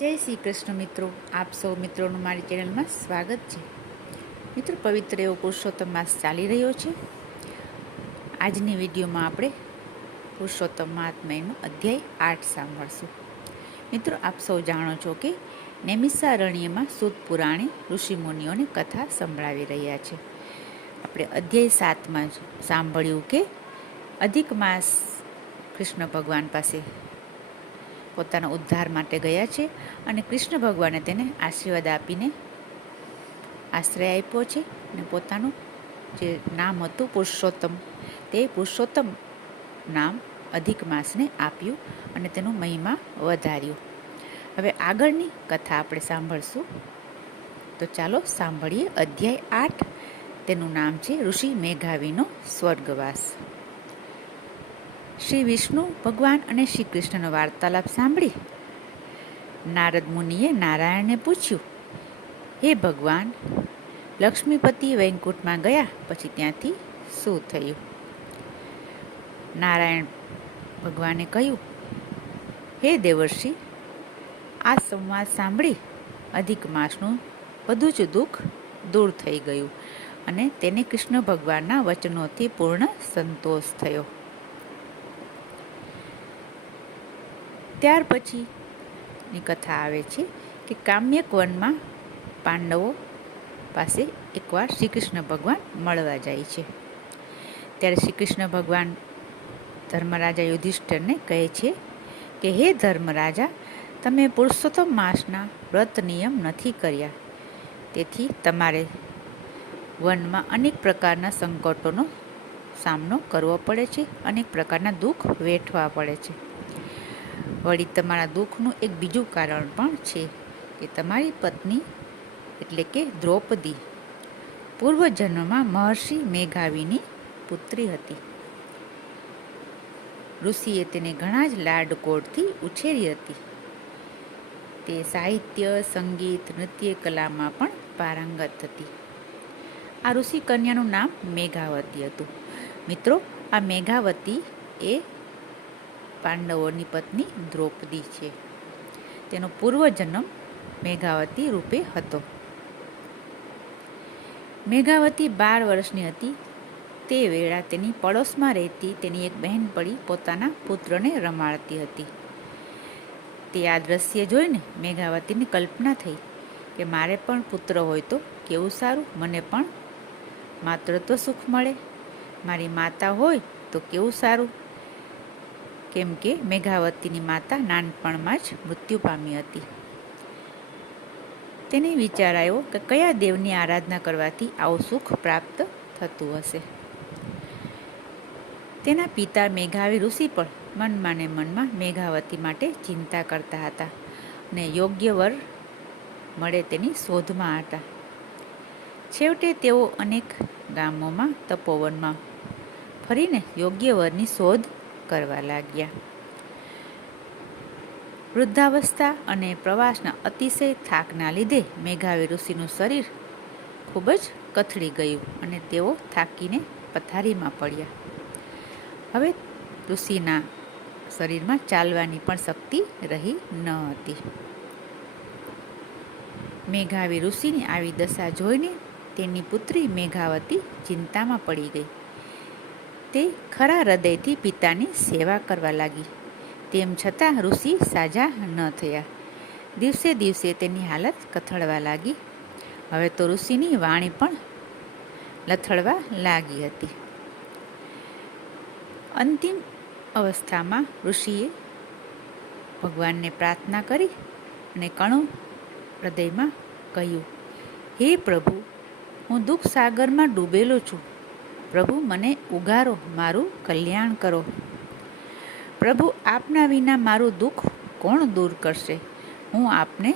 જય શ્રી કૃષ્ણ મિત્રો, આપ સૌ મિત્રોનું મારી ચેનલમાં સ્વાગત છે. મિત્રો, પવિત્ર એવો પુરુષોત્તમ માસ ચાલી રહ્યો છે. આજની વિડીયોમાં આપણે પુરુષોત્તમ મહાત્મ્યનો અધ્યાય 8 સાંભળશું. મિત્રો, આપ સૌ જાણો છો કે નૈમિષારણ્યમાં સૂત પુરાણી ઋષિમુનિઓને કથા સંભળાવી રહ્યા છે. આપણે અધ્યાય 7માં જ સાંભળ્યું કે અધિક માસ કૃષ્ણ ભગવાન પાસે પોતાના ઉદ્ધાર માટે ગયા છે અને કૃષ્ણ ભગવાને તેને આશીર્વાદ આપીને આશ્રય આપ્યો છે અને પોતાનું જે નામ હતું પુરુષોત્તમ, તે પુરુષોત્તમ નામ અધિક માસને આપ્યું અને તેનું મહિમા વધાર્યો. હવે આગળની કથા આપણે સાંભળશું, તો ચાલો સાંભળીએ. અધ્યાય 8, તેનું નામ છે ઋષિ મેઘાવીનો સ્વર્ગવાસ. શ્રી વિષ્ણુ ભગવાન અને શ્રી કૃષ્ણનો વાર્તાલાપ સાંભળી નારદ મુનિએ નારાયણને પૂછ્યું, હે ભગવાન, લક્ષ્મીપતિ વૈકુંઠમાં ગયા પછી ત્યાંથી શું થયું? નારાયણ ભગવાને કહ્યું, હે દેવર્ષિ, આ સંવાદ સાંભળી અધિક માસનું બધું જ દુઃખ દૂર થઈ ગયું અને તેને કૃષ્ણ ભગવાનના વચનોથી પૂર્ણ સંતોષ થયો. ત્યાર પછીની કથા આવે છે કે કામ્યક વનમાં પાંડવો પાસે એકવાર શ્રી કૃષ્ણ ભગવાન મળવા જાય છે. ત્યારે શ્રી કૃષ્ણ ભગવાન ધર્મરાજા યુધિષ્ઠિરને કહે છે કે હે ધર્મરાજા, તમે પુરુષોત્તમ માસના વ્રત નિયમ નથી કર્યા, તેથી તમારે વનમાં અનેક પ્રકારના સંકટોનો સામનો કરવો પડે છે, અનેક પ્રકારના દુઃખ વેઠવા પડે છે. વળી તમારા દુઃખનું એક બીજું કારણ પણ છે કે તમારી પત્ની એટલે કે દ્રૌપદી પૂર્વજન્મમાં મહર્ષિ મેઘાવીની પુત્રી હતી. ઋષિએ તેને ઘણા જ લાડકોડથી ઉછેરી હતી. તે સાહિત્ય, સંગીત, નૃત્ય કલામાં પણ પારંગત હતી. આ ઋષિ કન્યાનું નામ મેઘાવતી હતું. મિત્રો, આ મેઘાવતી એ પાંડવોની પત્ની દ્રૌપદી છે. તેનો પૂર્વજન્મ મેઘાવતી રૂપે હતો. મેઘાવતી 12 વર્ષની હતી તે વેળા તેની પડોશમાં રહેતી તેની એક બહેનપણી પોતાના પુત્રને રમાડતી હતી. તે આ દ્રશ્ય જોઈને મેઘાવતીની કલ્પના થઈ કે મારે પણ પુત્ર હોય તો કેવું સારું, મને પણ માતૃત્વ સુખ મળે, મારી માતા હોય તો કેવું સારું. કેમ કે મેઘાવતીની માતા નાનપણમાં જ મૃત્યુ પામી હતી. તેને વિચાર આવ્યો કે કયા દેવની આરાધના કરવાથી આવું સુખ પ્રાપ્ત થતું હશે. તેના પિતા મેઘાવી ઋષિ પણ મનમાં ને મનમાં મેઘાવતી માટે ચિંતા કરતા હતા અને યોગ્ય વર મળે તેની શોધમાં હતા. છેવટે તેઓ અનેક ગામોમાં તપોવનમાં ફરીને યોગ્ય વરની શોધ કરવા લાગ્યા. વૃદ્ધાવસ્થા અને પ્રવાસના અતિશય થાકના લીધે મેઘાવી ઋષિનું શરીર ખૂબ જ કથળી ગયું અને તેઓ થાકીને પથારીમાં પડ્યા. હવે ઋષિના શરીરમાં ચાલવાની પણ શક્તિ રહી ન હતી. મેઘાવી ઋષિની આવી દશા જોઈને તેની પુત્રી મેઘાવતી ચિંતામાં પડી ગઈ. તે ખરા હૃદયથી પિતાની સેવા કરવા લાગી. તેમ છતાં ઋષિ સાજા ન થયા. દિવસે દિવસે તેની હાલત કથળવા લાગી. હવે તો ઋષિની વાણી પણ લથડવા લાગી હતી. અંતિમ અવસ્થામાં ઋષિએ ભગવાનને પ્રાર્થના કરી અને કણું હૃદયમાં કહ્યું, હે પ્રભુ, હું દુઃખ સાગરમાં ડૂબેલો છું. પ્રભુ, મને ઉગારો, મારું કલ્યાણ કરો. પ્રભુ, આપના વિના મારું દુઃખ કોણ દૂર કરશે? હું આપને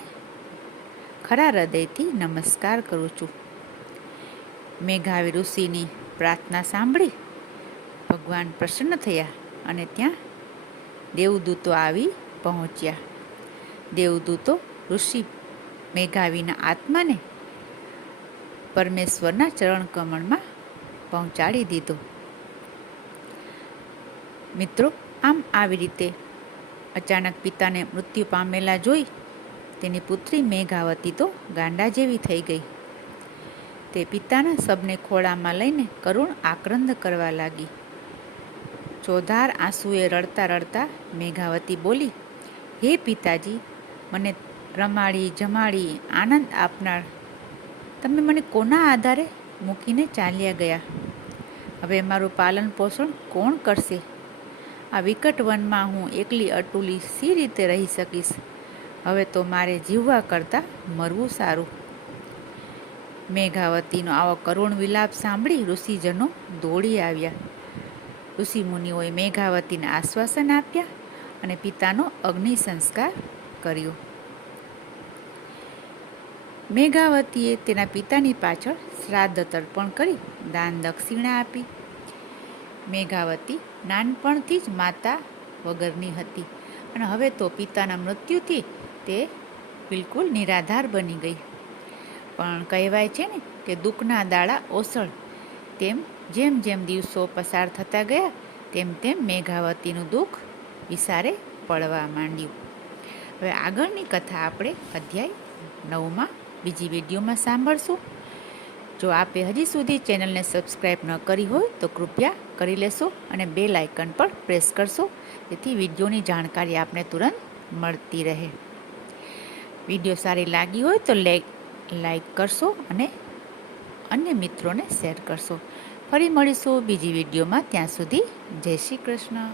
ખરા હૃદયથી નમસ્કાર કરું છું. મેઘાવી ઋષિની પ્રાર્થના સાંભળી ભગવાન પ્રસન્ન થયા અને ત્યાં દેવદૂતો આવી પહોંચ્યા. દેવદૂતો ઋષિ મેઘાવીના આત્માને પરમેશ્વરના ચરણ કમળમાં પહોંચાડી દીધો. મિત્રો, આમ આવી રીતે અચાનક પિતાને મૃત્યુ પામેલા જોઈ તેની પુત્રી મેઘાવતી તો ગાંડા જેવી થઈ ગઈ. તે પિતાના શબને ખોળામાં લઈને કરુણ આક્રંદ કરવા લાગી. ચોધાર આંસુએ રડતા રડતા મેઘાવતી બોલી, હે પિતાજી, મને રમાડી જમાડી આનંદ આપનાર તમે મને કોના આધારે મૂકીને ચાલ્યા ગયા? હવે મારું પાલન પોષણ કોણ કરશે? આ વિકટ વનમાં હું એકલી અટુલી સી રીતે રહી શકીશ? હવે તો મારે જીવવા કરતાં મરવું સારું. મેઘાવતીનો આવો કરુણ વિલાપ સાંભળી ઋષિજનો દોડી આવ્યા. ઋષિમુનિઓએ મેઘાવતીને આશ્વાસન આપ્યા અને પિતાનો અગ્નિ સંસ્કાર કર્યો. મેઘાવતીએ તેના પિતાની પાછળ શ્રાદ્ધ તર્પણ કરી દાન દક્ષિણા આપી. મેઘાવતી નાનપણથી જ માતા વગરની હતી અને હવે તો પિતાના મૃત્યુથી તે બિલકુલ નિરાધાર બની ગઈ. પણ કહેવાય છે ને કે દુઃખના દાડા ઓસળ, તેમ જેમ જેમ દિવસો પસાર થતા ગયા તેમ તેમ મેઘાવતીનું દુઃખ વિસારે પડવા માંડ્યું. હવે આગળની કથા આપણે અધ્યાય 9માં બીજી વિડીયોમાં સાંભળશું. જો આપે હજી સુધી ચેનલને સબસ્ક્રાઈબ ન કરી હોય તો કૃપયા કરી લેશો અને બેલ આઇકન પર પ્રેસ કરશો, જેથી વિડીયોની જાણકારી આપને તુરંત મળતી રહે. વિડીયો સારી લાગી હોય તો લાઈક કરશો અને અન્ય મિત્રોને શેર કરશો. ફરી મળીશું બીજી વિડીયોમાં. ત્યાં સુધી જય શ્રી કૃષ્ણ.